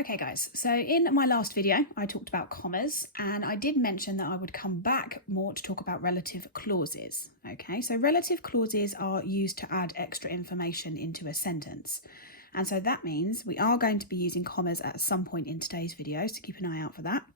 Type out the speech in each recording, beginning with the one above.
Okay guys, so in my last video I talked about commas and I did mention that I would come back more to talk about relative clauses. Okay, so relative clauses are used to add extra information into a sentence. And so that means we are going to be using commas at some point in today's video, so keep an eye out for that.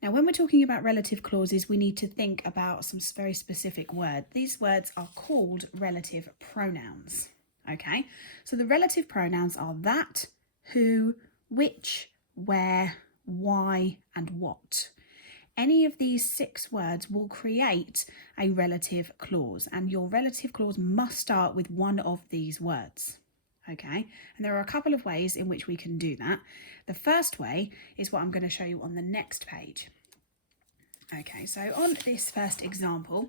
Now when we're talking about relative clauses, we need to think about some very specific words. These words are called relative pronouns. Okay, so the relative pronouns are that, who, which, where, why, and what. Any of these 6 words will create a relative clause, and your relative clause must start with one of these words. Okay, and there are a couple of ways in which we can do that. The first way is what I'm going to show you on the next page. Okay, so on this first example,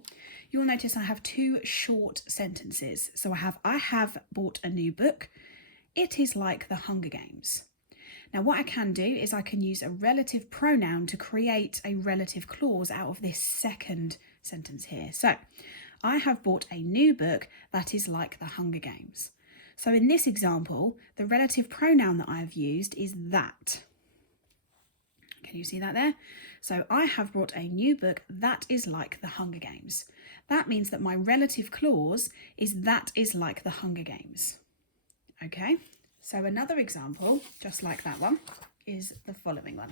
you'll notice I have 2 short sentences. So I have bought a new book. It is like the Hunger Games. Now what I can do is I can use a relative pronoun to create a relative clause out of this second sentence here. So I have bought a new book that is like the Hunger Games. So in this example, the relative pronoun that I've used is that. Can you see that there? So I have brought a new book that is like the Hunger Games. That means that my relative clause is that is like the Hunger Games. Okay, so another example, just like that one, is the following one.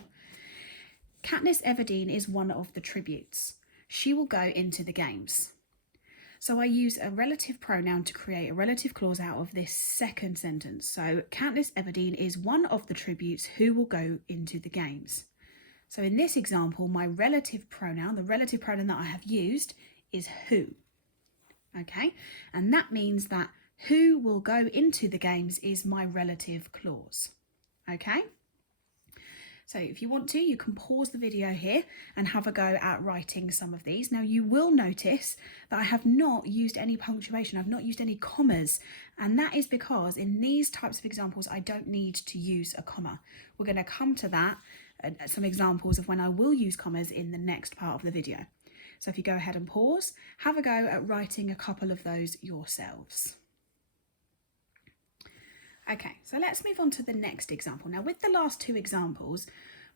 Katniss Everdeen is one of the tributes. She will go into the games. So I use a relative pronoun to create a relative clause out of this second sentence. So Katniss Everdeen is one of the tributes who will go into the games. So in this example, my relative pronoun, the relative pronoun that I have used is who. Okay, and that means that who will go into the games is my relative clause. Okay, so if you want to, you can pause the video here and have a go at writing some of these. Now you will notice that I have not used any punctuation, I've not used any commas, and that is because in these types of examples I don't need to use a comma. We're going to come to that, some examples of when I will use commas in the next part of the video. So if you go ahead and pause, have a go at writing a couple of those yourselves. Okay, so let's move on to the next example. Now with the last 2 examples,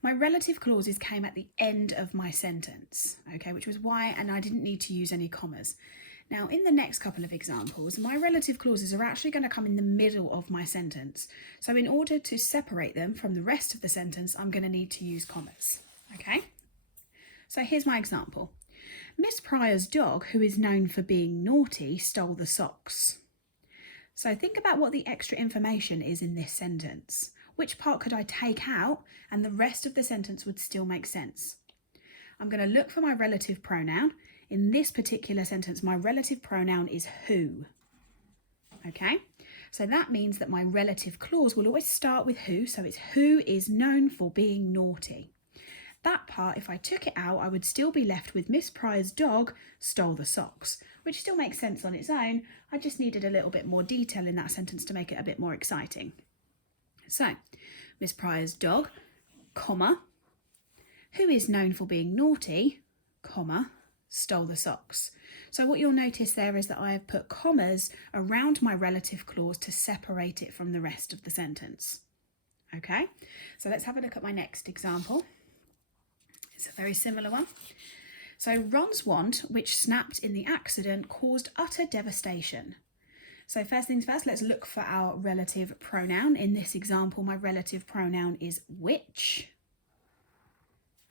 my relative clauses came at the end of my sentence, okay, which was why, and I didn't need to use any commas. Now in the next couple of examples, my relative clauses are actually going to come in the middle of my sentence. So in order to separate them from the rest of the sentence, I'm going to need to use commas, okay? So here's my example. Miss Pryor's dog, who is known for being naughty, stole the socks. So think about what the extra information is in this sentence. Which part could I take out and the rest of the sentence would still make sense? I'm going to look for my relative pronoun. In this particular sentence, my relative pronoun is who. Okay, so that means that my relative clause will always start with who, so it's who is known for being naughty. That part, if I took it out, I would still be left with Miss Pryor's dog stole the socks, which still makes sense on its own. I just needed a little bit more detail in that sentence to make it a bit more exciting. So, Miss Pryor's dog, comma, who is known for being naughty, comma, stole the socks. So what you'll notice there is that I have put commas around my relative clause to separate it from the rest of the sentence. Okay, so let's have a look at my next example. It's a very similar one. So Ron's wand, which snapped in the accident, caused utter devastation. So first things first, let's look for our relative pronoun. In this example, my relative pronoun is which.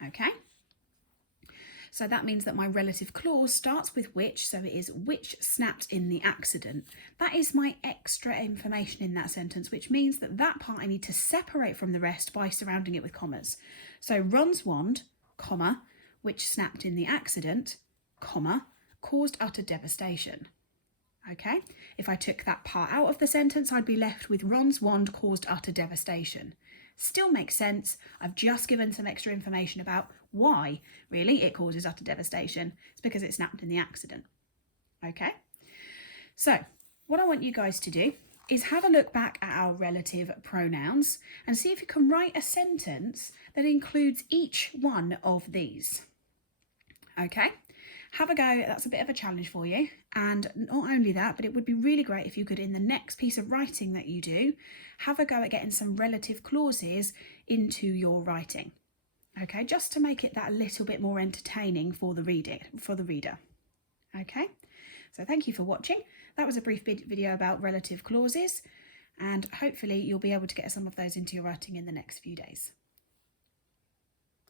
Okay. So that means that my relative clause starts with which, so it is which snapped in the accident. That is my extra information in that sentence, which means that that part I need to separate from the rest by surrounding it with commas. So Ron's wand, comma, which snapped in the accident, comma, caused utter devastation. Okay, if I took that part out of the sentence, I'd be left with Ron's wand caused utter devastation. Still makes sense. I've just given some extra information about why, really, it causes utter devastation. It's because it snapped in the accident. Okay, so what I want you guys to do is have a look back at our relative pronouns and see if you can write a sentence that includes each one of these. Okay, Have a go. That's a bit of a challenge for you. And not only that, but it would be really great if you could, in the next piece of writing that you do, have a go at getting some relative clauses into your writing. Okay, just to make it that little bit more entertaining for the reader. Okay, so thank you for watching. That was a brief video about relative clauses, and hopefully you'll be able to get some of those into your writing in the next few days.